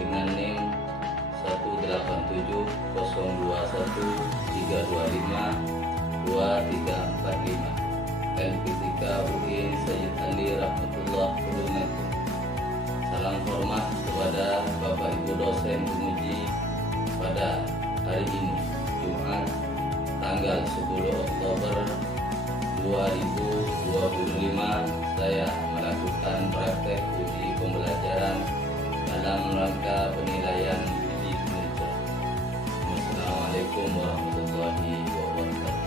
dengan NIM 1870213252345 LP3 UIN Sayyid Ali Rahmatullah Ulunatuh. Salam hormat kepada Bapak Ibu dosen penguji pada hari ini, Jumat tanggal 10 Oktober 2025. Saya melakukan praktek uji pembelajaran dalam rangka penilaian uji kinerja. Wassalamualaikum warahmatullahi wabarakatuh.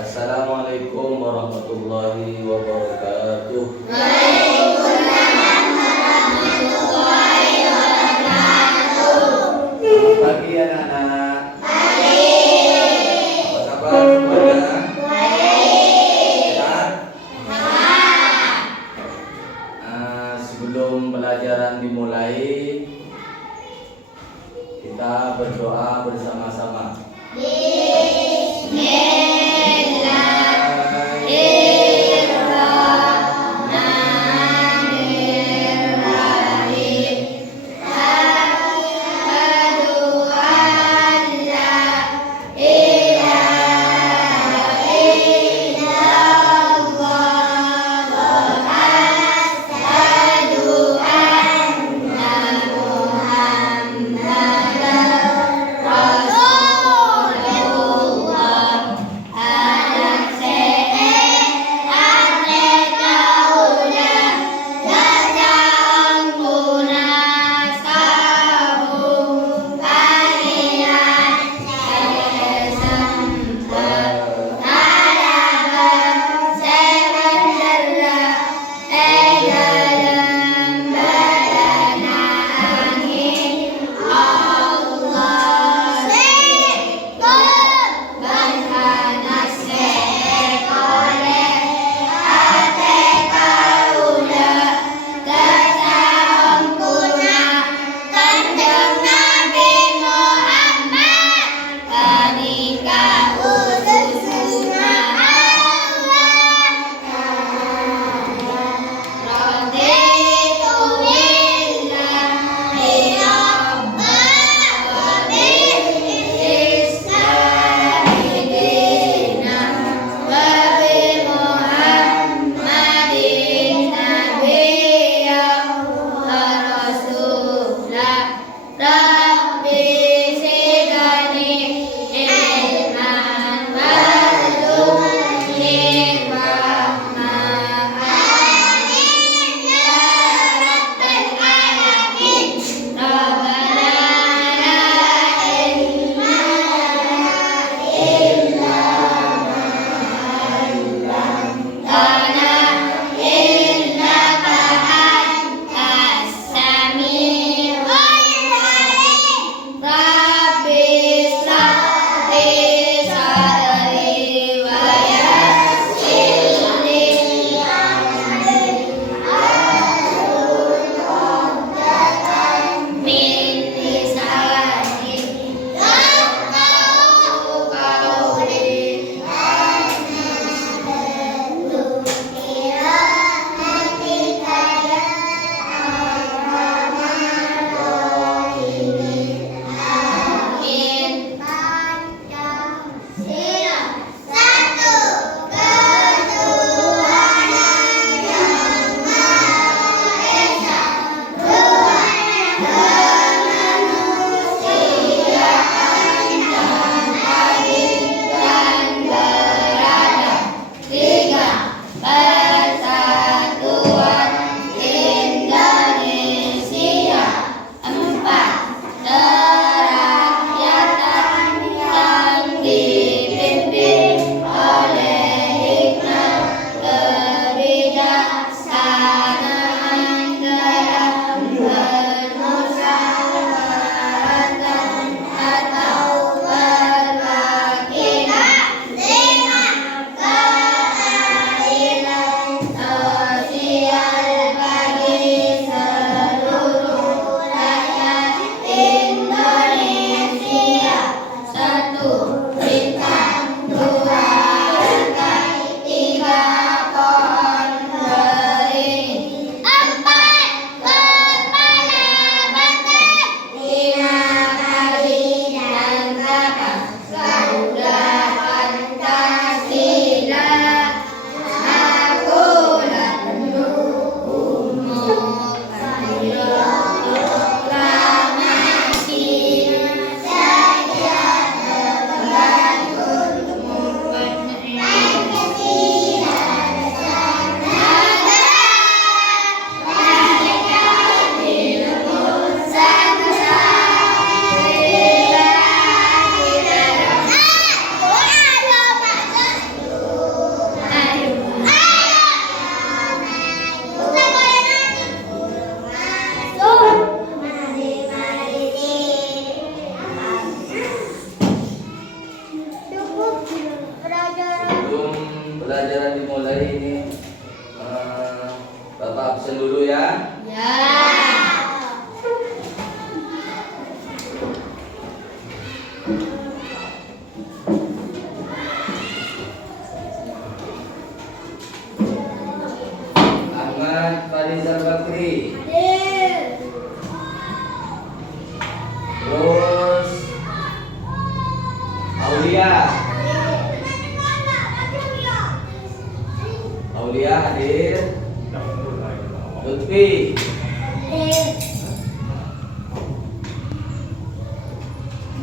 Assalamualaikum warahmatullahi wabarakatuh. Waalaikumsalam warahmatullahi wabarakatuh. Selamat pagi anak-anak. Pagi. Apa kabar semuanya? Baik. Sehat? Sehat. Sebelum pelajaran dimulai, kita berdoa bersama-sama.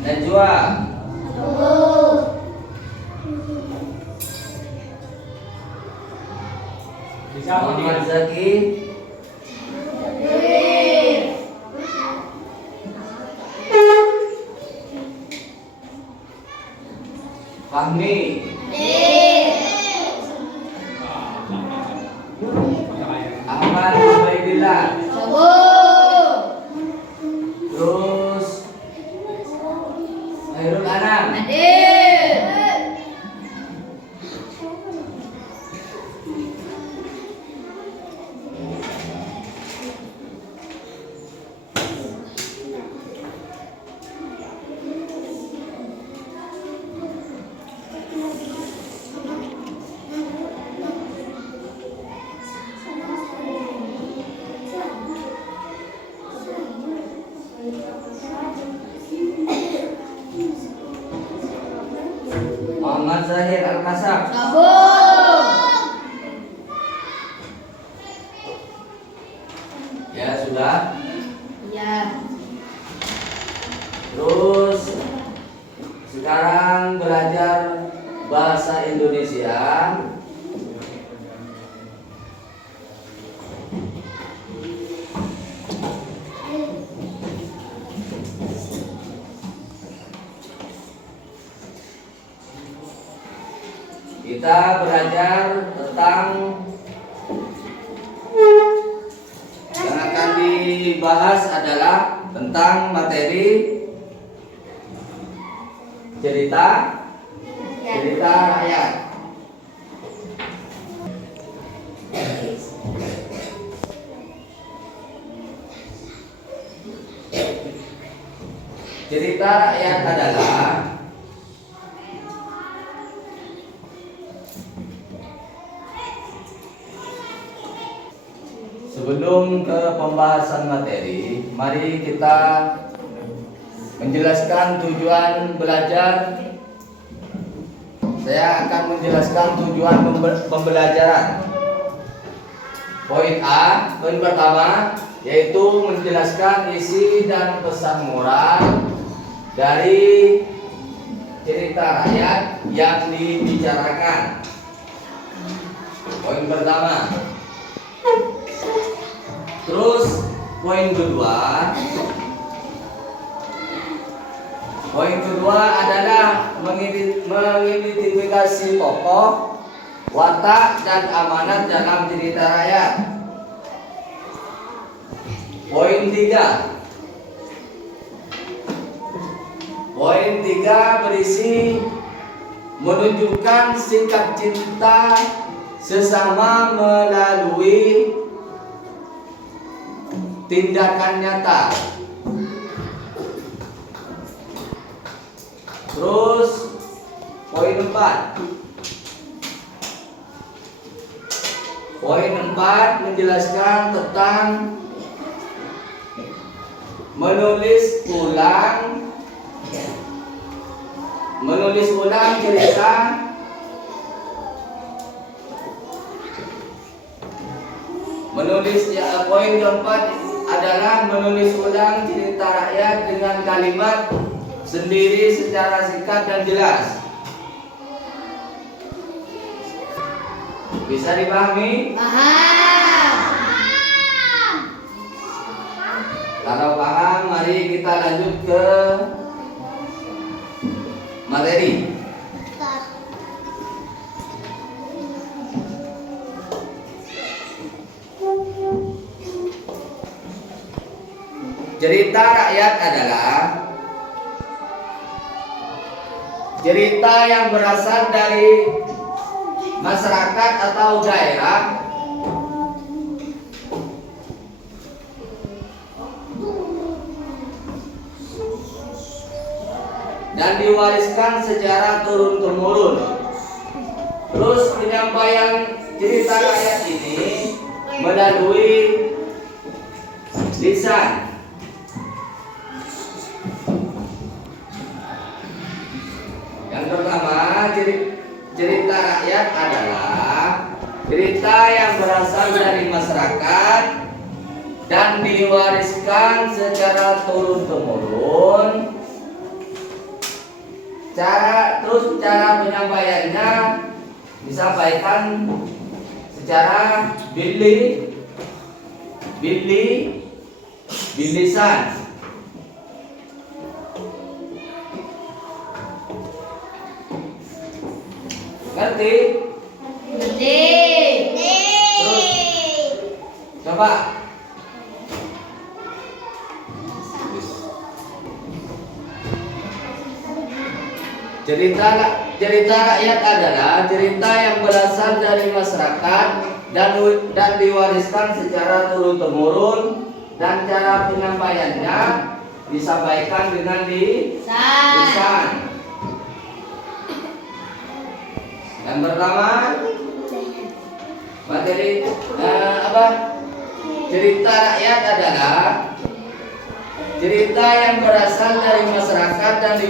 Najwa, Muhammad Zaki, Fahmi, Ahmad Ubaidillah, terus Hairul Anam, Muhammad Zahir Al-Kasab, ya sudah. Terus sekarang belajar bahasa Indonesia. Kita belajar tentang yang akan dibahas adalah tentang materi cerita rakyat. Cerita rakyat adalah sebelum ke pembahasan materi, mari kita menjelaskan tujuan belajar. Saya akan menjelaskan tujuan pembelajaran. Poin A, poin pertama, yaitu menjelaskan isi dan pesan moral dari cerita rakyat yang dibicarakan. Poin pertama. Terus poin kedua adalah mengidentifikasi pokok, watak dan amanat dalam cerita rakyat. Poin 3 berisi menunjukkan sikap cinta sesama melalui tindakan nyata. Terus poin 4 menjelaskan tentang menulis ulang cerita poin keempat adalah menulis ulang cerita rakyat dengan kalimat sendiri secara singkat dan jelas. Bisa dipahami? Kalau paham, mari kita lanjut ke materi. Cerita rakyat adalah cerita yang berasal dari masyarakat atau daerah dan diwariskan secara turun-temurun. Terus penyampaian cerita rakyat ini melalui lisan. Yang pertama, cerita rakyat adalah cerita yang berasal dari masyarakat dan diwariskan secara turun-temurun cara penyampaiannya disampaikan secara bilisan. Ngerti? Ngerti. Terus coba. Cerita rakyat adalah cerita yang berasal dari masyarakat dan diwariskan secara turun-temurun, dan cara penyampaiannya disampaikan dengan lisan. Yang pertama, materi cerita rakyat adalah cerita yang berasal dari masyarakat dan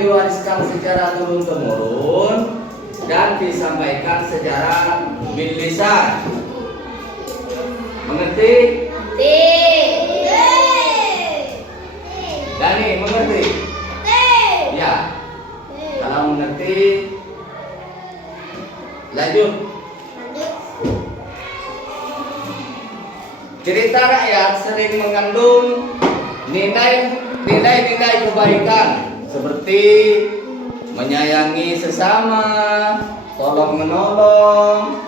diwariskan secara turun-temurun dan disampaikan secara lisan. Mengerti? Dani, mengerti? Ya. Kalau mengerti, lanjut. Cerita rakyat sering mengandung nilai-nilai kebaikan seperti menyayangi sesama, tolong menolong.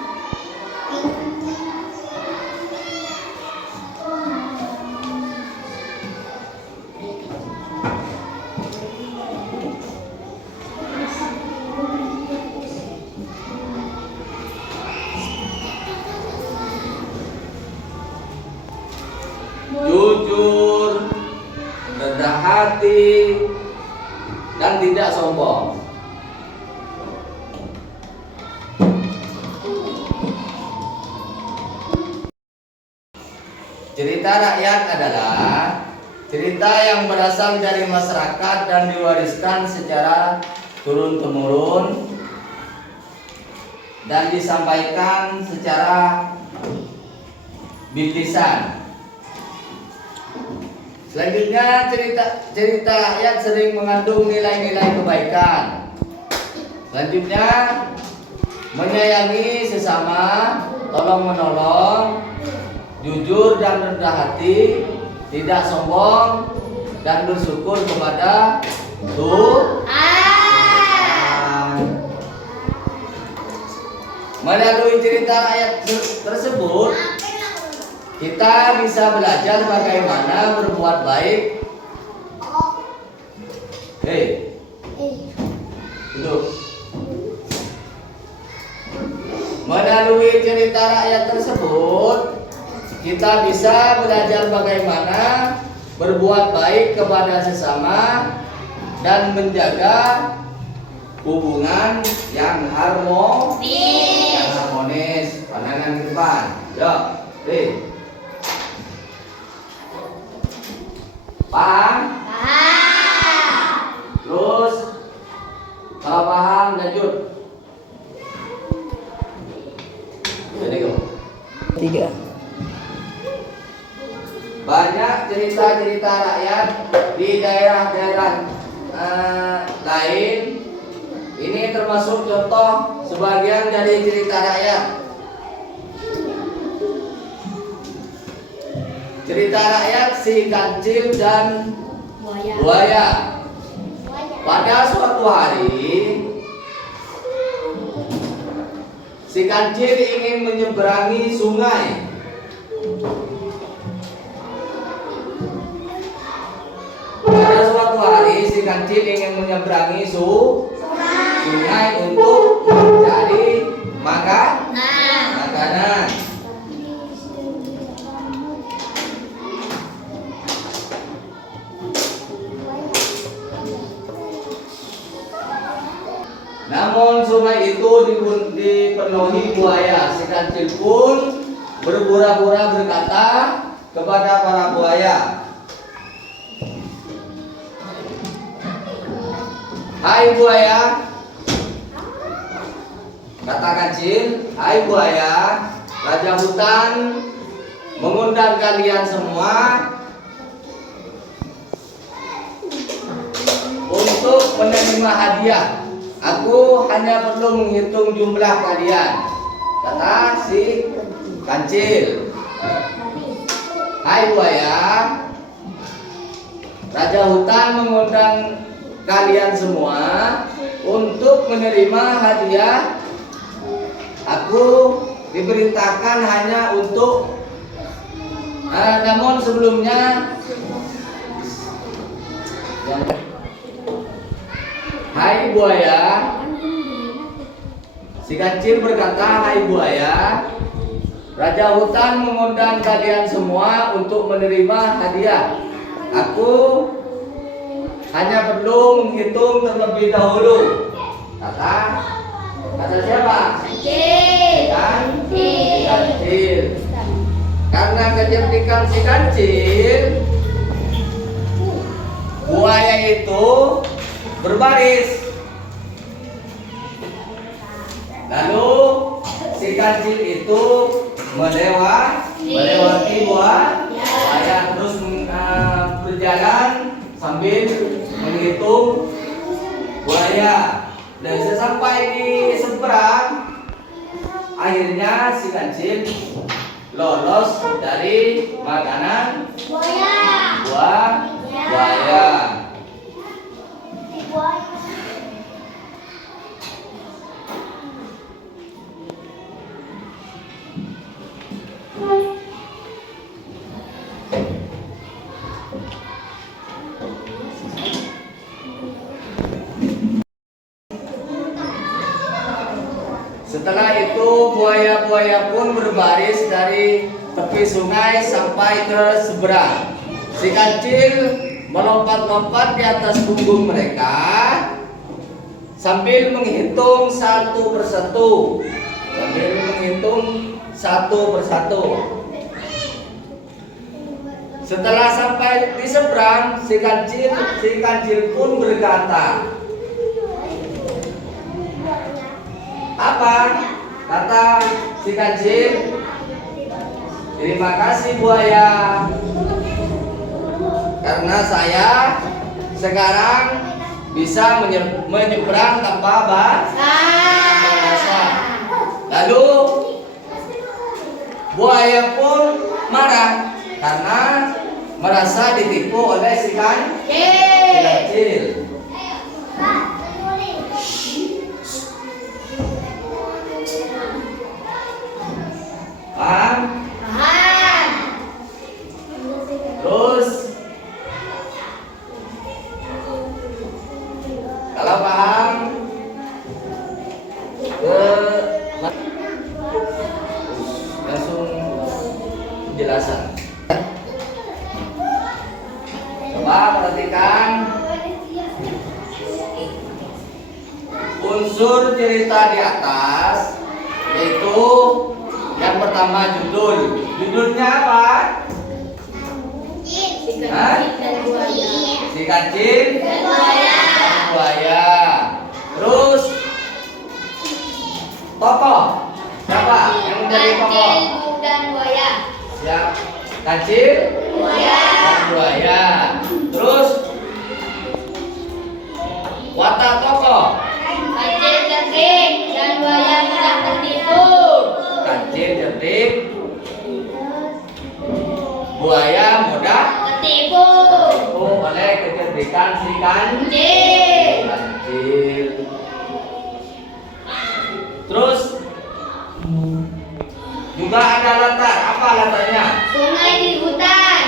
Jujur, rendah hati, dan tidak sombong. Cerita rakyat adalah cerita yang berasal dari masyarakat dan diwariskan secara turun-temurun dan disampaikan secara bilisan. Selanjutnya, cerita rakyat sering mengandung nilai-nilai kebaikan. Selanjutnya, menyayangi sesama, tolong menolong, jujur dan rendah hati, tidak sombong, dan bersyukur kepada Tuhan. Melalui cerita rakyat tersebut, kita bisa belajar bagaimana berbuat baik. Duduk. Melalui cerita rakyat tersebut, kita bisa belajar bagaimana berbuat baik kepada sesama dan menjaga hubungan yang harmonis. Pandangan ke depan. Yuk, paham? Terus kalau paham lanjut. Jadi Tiga. banyak cerita-cerita rakyat di daerah-daerah lain. Ini termasuk contoh sebagian dari cerita rakyat. Cerita rakyat si kancil dan buaya. Pada suatu hari, si kancil ingin menyeberangi sungai. Pada suatu hari, si kancil ingin menyeberangi sungai untuk mencari makanan. Namun sungai itu dipenuhi buaya. Si kancil pun berpura-pura berkata kepada para buaya, "Hai buaya," kata kancil, "hai buaya, raja hutan mengundang kalian semua untuk menemui menerima hadiah. Aku hanya perlu menghitung jumlah kalian, kata si kancil. Hai buaya, Raja Hutan mengundang kalian semua untuk menerima hadiah. Aku diperintahkan hanya untuk namun sebelumnya hai buaya, si kancil berkata, hai buaya, Raja Hutan mengundang kalian semua untuk menerima hadiah. Aku hanya perlu menghitung terlebih dahulu, kata siapa? Kancil. Karena kecerdikan si kancil, buaya itu berbaris. Lalu si kancil itu melewati buaya terus berjalan sambil menghitung buaya. Dan sesampai di seberang, akhirnya si kancil lolos dari makanan buaya. Setelah itu buaya-buaya pun berbaris dari tepi sungai sampai ke seberang. Si kancil melompat-lompat di atas punggung mereka sambil menghitung satu persatu. Setelah sampai di seberang, si kancil pun berkata, apa? Kata si kancil, terima kasih buaya, karena saya sekarang bisa menyeberang tanpa bahasa. Lalu buaya pun marah karena merasa ditipu oleh si kancil. Paham? Terus kalau paham langsung penjelasan. Coba perhatikan unsur cerita di atas, yaitu yang pertama judulnya apa? Si kancil dan buaya. Terus tokoh siapa yang menjadi tokoh? Dan buaya. Siap, kancil dan buaya. Terus watak tokoh? Kancil cerdik dan buaya mudah tertipu. Kancil cerdik, buaya mudah Tertipu. oleh kecerdikan si Kancil. Terus juga ada latar. Apa latarnya? Sungai di hutan.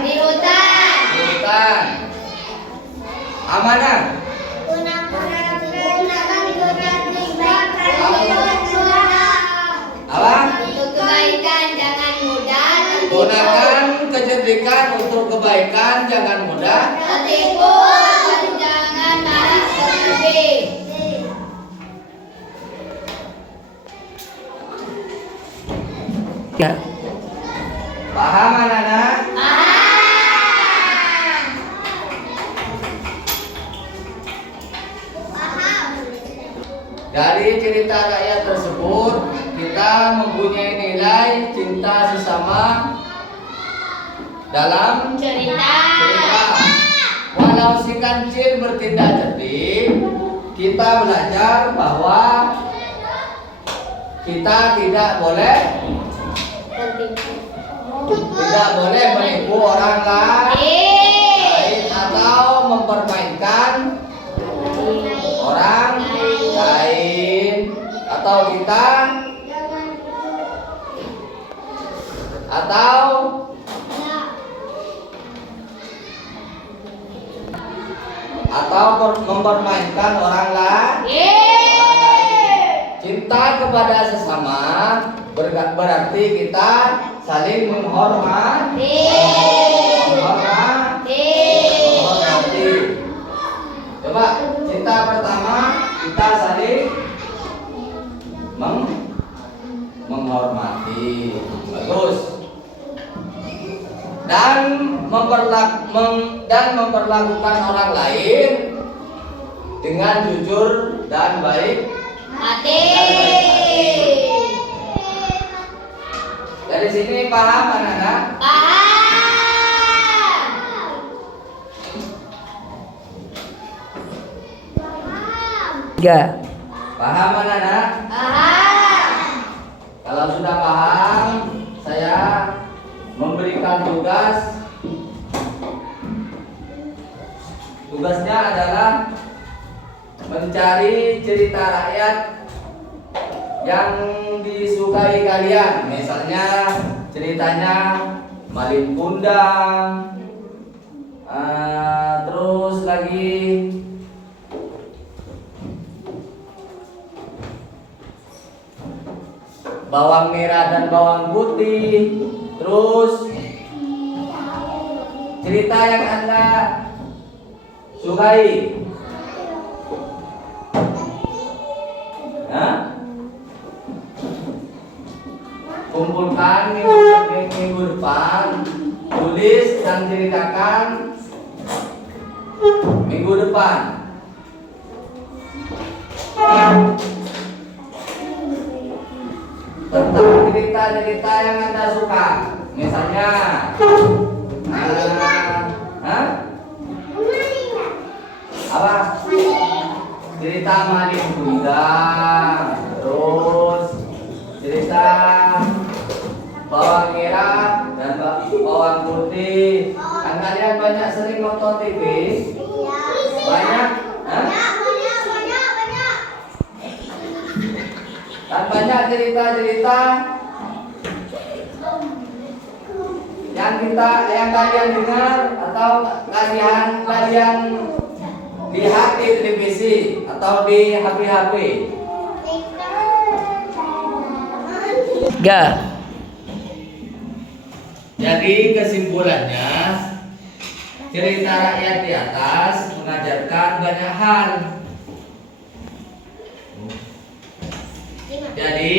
Di hutan. Amanah. Apa? Untuk kebaikan jangan mudah tertipu. Gunakan kecerdikan untuk kebaikan, jangan mudah Tertipu dan jangan marah berlebih. Ya. Paham anak-anak? Dari cerita rakyat tersebut kita mempunyai nilai cinta sesama dalam Cerita. Walau Kalau si kancil bertindak cerdik, kita belajar bahwa kita tidak boleh menipu orang lain atau mempermainkan orang lain, atau kita mempermainkan orang lain. Cinta kepada sesama berarti kita saling menghormati. Coba cinta pertama kita saling menghormati. Bagus. Dan memperlakukan orang lain dengan jujur dan baik hati. Dari sini paham anak-anak? Paham. Paham anak-anak? Paham. Kalau sudah paham, saya memberikan tugas. Tugasnya adalah mencari cerita rakyat yang disukai kalian. Misalnya ceritanya Malin Kundang, terus lagi bawang merah dan bawang putih, terus cerita yang Anda sukai. Kumpulkan minggu depan, tulis dan ceritakan minggu depan. Tentang cerita-cerita yang Anda suka. Misalnya apa? Cerita Malin Kundang, terus cerita bawang merah dan bawang putih. Kan kalian banyak sering nonton TV? Banyak? Dan banyak cerita-cerita yang kalian dengar atau kalian lihat di televisi atau di HP. Jadi kesimpulannya, cerita rakyat di atas mengajarkan banyak hal. Jadi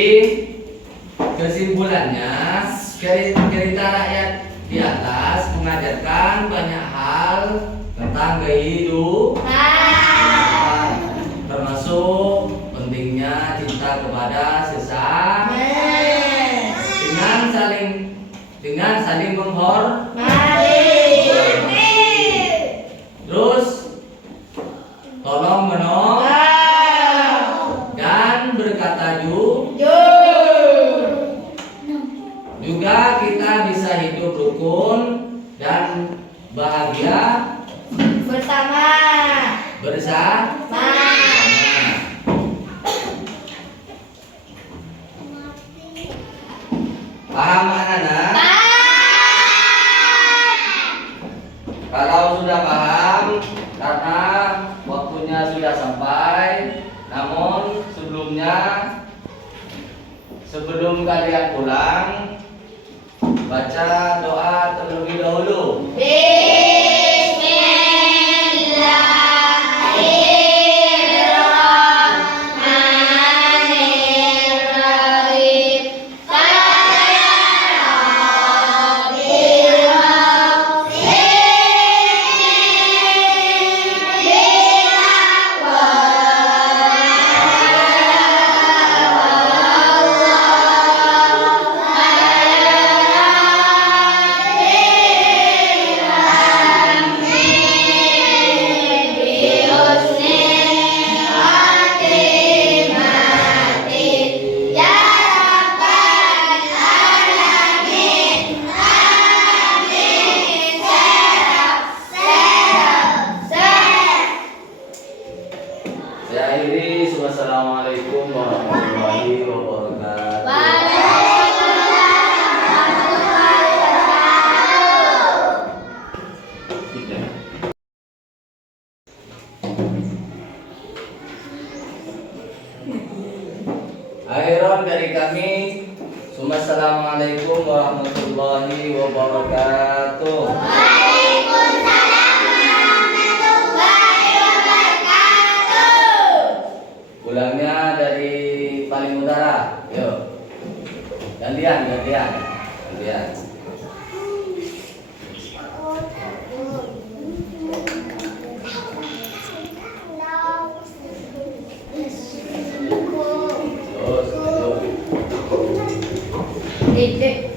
kesimpulannya, cerita rakyat di atas mengajarkan banyak hal tentang kehidupan, termasuk pentingnya cinta kepada sesama dengan saling menghormati. Terus tolong menolong dan berkata jujur. Juga kita bisa hidup rukun dan bahagia bersama. Paham anak-anak? Kalau sudah paham, karena waktunya sudah sampai, namun sebelum kalian pulang, baca doa terlebih dahulu. Sekian dari kami. Assalamualaikum warahmatullahi wabarakatuh. Waalaikumsalam warahmatullahi wabarakatuh. Ulangnya dari paling utara. Yuk. Gantian. Terus. Dek.